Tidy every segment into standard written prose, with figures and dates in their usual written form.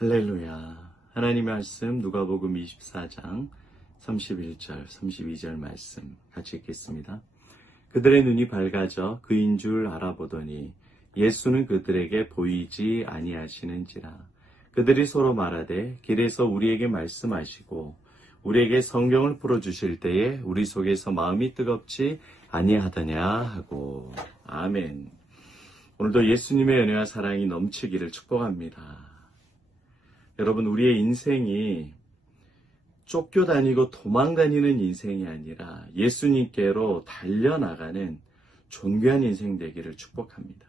할렐루야. 하나님의 말씀 누가복음 24장 31절, 32절 말씀 같이 읽겠습니다. 그들의 눈이 밝아져 그인 줄 알아보더니 예수는 그들에게 보이지 아니하시는지라. 그들이 서로 말하되 길에서 우리에게 말씀하시고 우리에게 성경을 풀어주실 때에 우리 속에서 마음이 뜨겁지 아니하더냐 하고. 아멘. 오늘도 예수님의 은혜와 사랑이 넘치기를 축복합니다. 여러분, 우리의 인생이 쫓겨다니고 도망다니는 인생이 아니라 예수님께로 달려나가는 존귀한 인생 되기를 축복합니다.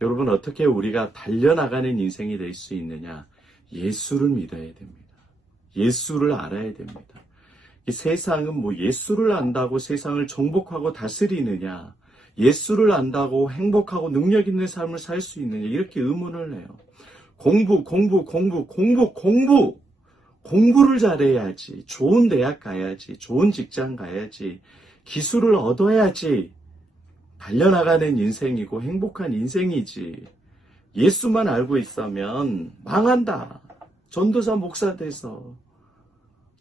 여러분, 어떻게 우리가 달려나가는 인생이 될 수 있느냐? 예수를 믿어야 됩니다. 예수를 알아야 됩니다. 이 세상은 예수를 안다고 세상을 정복하고 다스리느냐? 예수를 안다고 행복하고 능력 있는 삶을 살 수 있느냐? 이렇게 의문을 해요. 공부를 잘해야지. 좋은 대학 가야지. 좋은 직장 가야지. 기술을 얻어야지. 달려나가는 인생이고 행복한 인생이지. 예수만 알고 있으면 망한다. 전도사 목사 돼서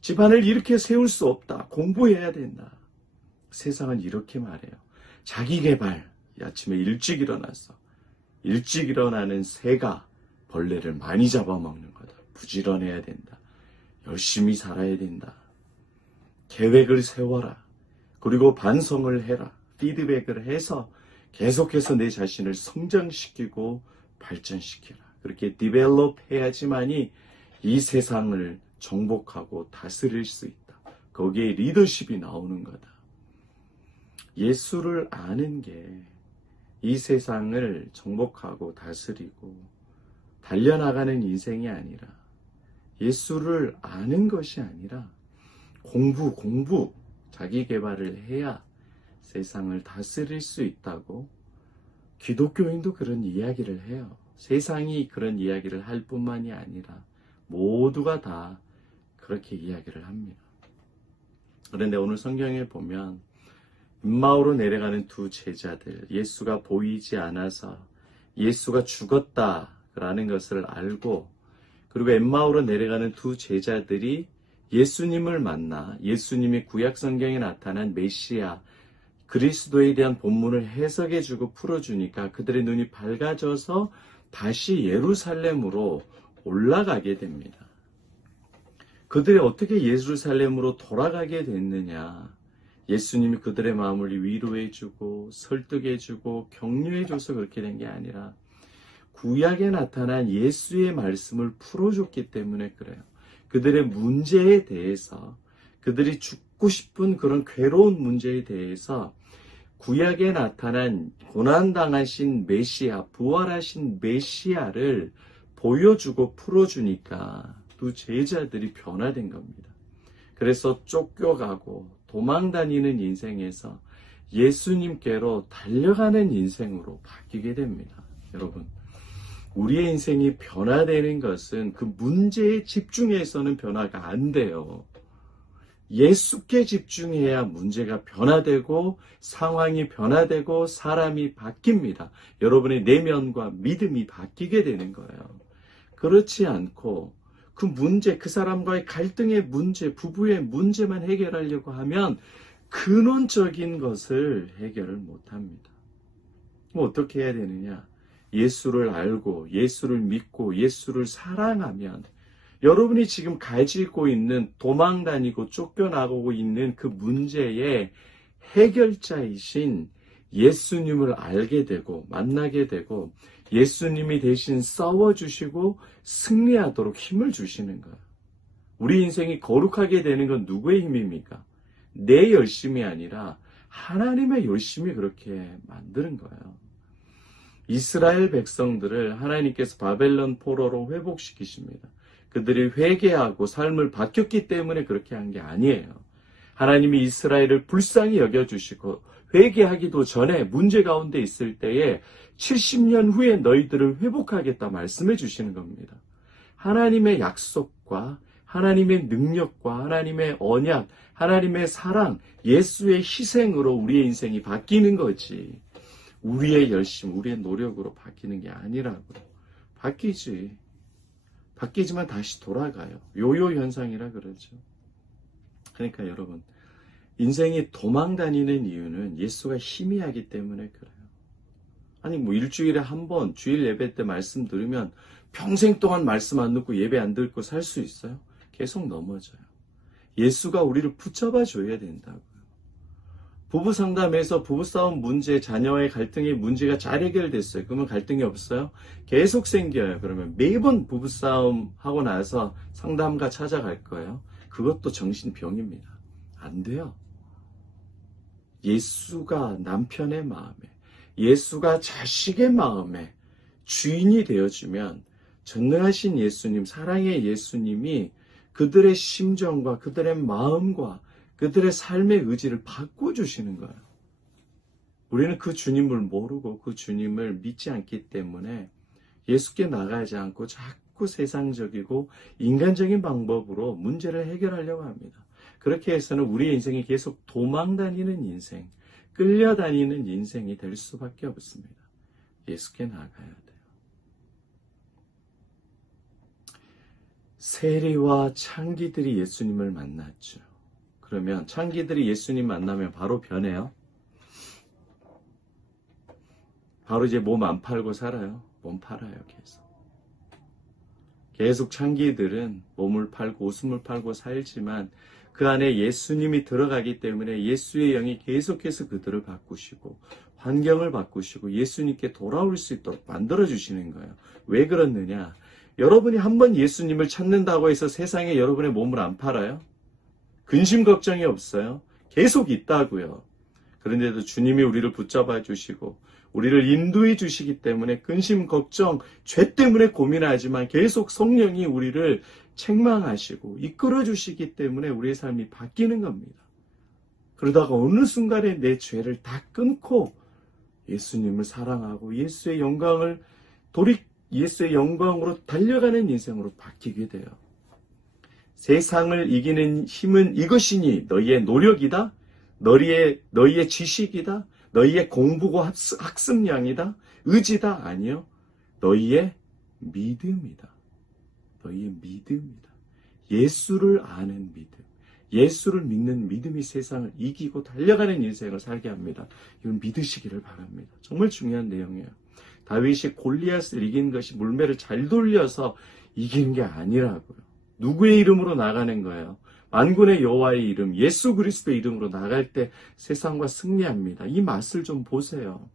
집안을 이렇게 세울 수 없다. 공부해야 된다. 세상은 이렇게 말해요. 자기개발. 아침에 일찍 일어나서 일찍 일어나는 새가 벌레를 많이 잡아먹는 거다. 부지런해야 된다. 열심히 살아야 된다. 계획을 세워라. 그리고 반성을 해라. 피드백을 해서 계속해서 내 자신을 성장시키고 발전시키라. 그렇게 디벨롭 해야지만이 이 세상을 정복하고 다스릴 수 있다. 거기에 리더십이 나오는 거다. 예수를 아는 게 이 세상을 정복하고 다스리고 달려나가는 인생이 아니라 예수를 아는 것이 아니라 공부, 자기 개발을 해야 세상을 다스릴 수 있다고 기독교인도 그런 이야기를 해요. 세상이 그런 이야기를 할 뿐만이 아니라 모두가 다 그렇게 이야기를 합니다. 그런데 오늘 성경에 보면 임마오로 내려가는 두 제자들, 예수가 보이지 않아서 예수가 죽었다라는 것을 알고 그리고 엠마오로 내려가는 두 제자들이 예수님을 만나 예수님이 구약 성경에 나타난 메시아 그리스도에 대한 본문을 해석해주고 풀어주니까 그들의 눈이 밝아져서 다시 예루살렘으로 올라가게 됩니다. 그들이 어떻게 예루살렘으로 돌아가게 됐느냐? 예수님이 그들의 마음을 위로해주고 설득해주고 격려해줘서 그렇게 된 게 아니라 구약에 나타난 예수의 말씀을 풀어줬기 때문에 그래요. 그들의 문제에 대해서, 그들이 죽고 싶은 그런 괴로운 문제에 대해서 구약에 나타난 고난당하신 메시아, 부활하신 메시아를 보여주고 풀어주니까 두 제자들이 변화된 겁니다. 그래서 쫓겨가고 도망다니는 인생에서 예수님께로 달려가는 인생으로 바뀌게 됩니다. 여러분, 우리의 인생이 변화되는 것은 그 문제에 집중해서는 변화가 안 돼요. 예수께 집중해야 문제가 변화되고 상황이 변화되고 사람이 바뀝니다. 여러분의 내면과 믿음이 바뀌게 되는 거예요. 그렇지 않고 그 문제, 그 사람과의 갈등의 문제, 부부의 문제만 해결하려고 하면 근원적인 것을 해결을 못합니다. 어떻게 해야 되느냐? 예수를 알고 예수를 믿고 예수를 사랑하면 여러분이 지금 가지고 있는 도망다니고 쫓겨나고 있는 그 문제의 해결자이신 예수님을 알게 되고 만나게 되고 예수님이 대신 싸워주시고 승리하도록 힘을 주시는 거예요. 우리 인생이 거룩하게 되는 건 누구의 힘입니까? 내 열심이 아니라 하나님의 열심이 그렇게 만드는 거예요. 이스라엘 백성들을 하나님께서 바벨론 포로로 회복시키십니다. 그들이 회개하고 삶을 바뀌었기 때문에 그렇게 한 게 아니에요. 하나님이 이스라엘을 불쌍히 여겨주시고 회개하기도 전에 문제 가운데 있을 때에 70년 후에 너희들을 회복하겠다 말씀해 주시는 겁니다. 하나님의 약속과 하나님의 능력과 하나님의 언약, 하나님의 사랑, 예수의 희생으로 우리의 인생이 바뀌는 거지. 우리의 열심, 우리의 노력으로 바뀌는 게 아니라고요. 바뀌지. 바뀌지만 다시 돌아가요. 요요 현상이라 그러죠. 그러니까 여러분, 인생이 도망 다니는 이유는 예수가 희미하기 때문에 그래요. 아니 뭐 일주일에 한 번 주일 예배 때 말씀 들으면 평생 동안 말씀 안 듣고 예배 안 듣고 살 수 있어요? 계속 넘어져요. 예수가 우리를 붙잡아 줘야 된다고요. 부부 상담에서 부부싸움 문제, 자녀와의 갈등의 문제가 잘 해결됐어요. 그러면 갈등이 없어요? 계속 생겨요. 그러면 매번 부부싸움 하고 나서 상담가 찾아갈 거예요. 그것도 정신병입니다. 안 돼요. 예수가 남편의 마음에, 예수가 자식의 마음에 주인이 되어주면 전능하신 예수님, 사랑의 예수님이 그들의 심정과 그들의 마음과 그들의 삶의 의지를 바꿔주시는 거예요. 우리는 그 주님을 모르고 그 주님을 믿지 않기 때문에 예수께 나가지 않고 자꾸 세상적이고 인간적인 방법으로 문제를 해결하려고 합니다. 그렇게 해서는 우리의 인생이 계속 도망다니는 인생, 끌려다니는 인생이 될 수밖에 없습니다. 예수께 나가야 돼요. 세리와 창기들이 예수님을 만났죠. 그러면 창기들이 예수님 만나면 바로 변해요? 바로 이제 몸 안 팔고 살아요? 몸 팔아요, 계속. 계속 창기들은 몸을 팔고 웃음을 팔고 살지만 그 안에 예수님이 들어가기 때문에 예수의 영이 계속해서 그들을 바꾸시고 환경을 바꾸시고 예수님께 돌아올 수 있도록 만들어주시는 거예요. 왜 그렇느냐? 여러분이 한번 예수님을 찾는다고 해서 세상에 여러분의 몸을 안 팔아요? 근심 걱정이 없어요? 계속 있다고요. 그런데도 주님이 우리를 붙잡아 주시고 우리를 인도해 주시기 때문에 근심 걱정, 죄 때문에 고민하지만 계속 성령이 우리를 책망하시고 이끌어 주시기 때문에 우리의 삶이 바뀌는 겁니다. 그러다가 어느 순간에 내 죄를 다 끊고 예수님을 사랑하고 예수의 영광을 예수의 영광으로 달려가는 인생으로 바뀌게 돼요. 세상을 이기는 힘은 이것이니 너희의 노력이다, 너희의 지식이다, 너희의 공부고 학습량이다, 의지다, 아니요. 너희의 믿음이다. 너희의 믿음이다. 예수를 아는 믿음, 예수를 믿는 믿음이 세상을 이기고 달려가는 인생을 살게 합니다. 이건 믿으시기를 바랍니다. 정말 중요한 내용이에요. 다윗이 골리앗을 이긴 것이 물매를 잘 돌려서 이기는 게 아니라고요. 누구의 이름으로 나가는 거예요? 만군의 여호와의 이름, 예수 그리스도의 이름으로 나갈 때 세상과 승리합니다. 이 맛을 좀 보세요.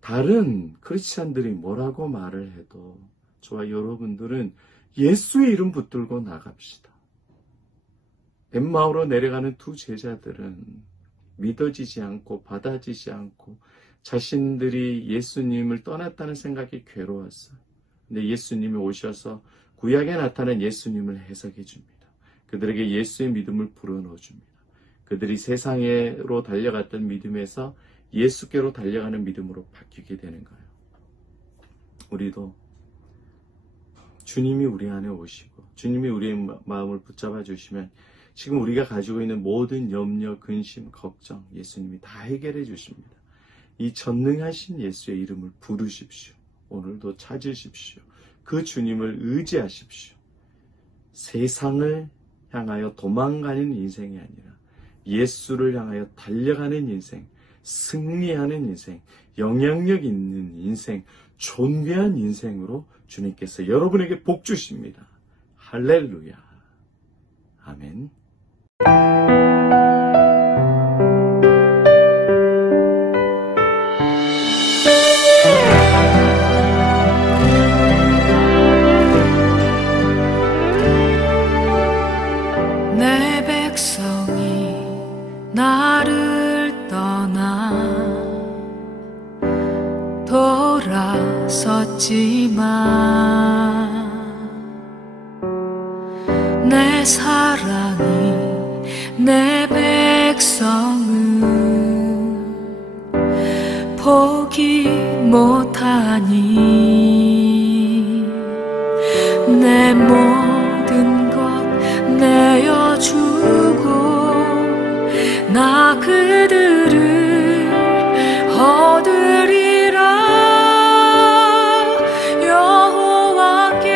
다른 크리스찬들이 뭐라고 말을 해도 저와 여러분들은 예수의 이름 붙들고 나갑시다. 엠마오로 내려가는 두 제자들은 믿어지지 않고 받아지지 않고 자신들이 예수님을 떠났다는 생각이 괴로웠어요. 근데 예수님이 오셔서 구약에 나타난 예수님을 해석해 줍니다. 그들에게 예수의 믿음을 불어넣어 줍니다. 그들이 세상으로 달려갔던 믿음에서 예수께로 달려가는 믿음으로 바뀌게 되는 거예요. 우리도 주님이 우리 안에 오시고 주님이 우리의 마음을 붙잡아 주시면 지금 우리가 가지고 있는 모든 염려, 근심, 걱정 예수님이 다 해결해 주십니다. 이 전능하신 예수의 이름을 부르십시오. 오늘도 찾으십시오. 그 주님을 의지하십시오. 세상을 향하여 도망가는 인생이 아니라 예수를 향하여 달려가는 인생, 승리하는 인생, 영향력 있는 인생, 존귀한 인생으로 주님께서 여러분에게 복 주십니다. 할렐루야. 아멘. 내 백성이 나를 떠나 돌아섰지만 내 사랑이 내 백성은 포기 못하니 내 모든 것 내어주고 나 그들을 얻으리라. 여호와께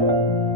주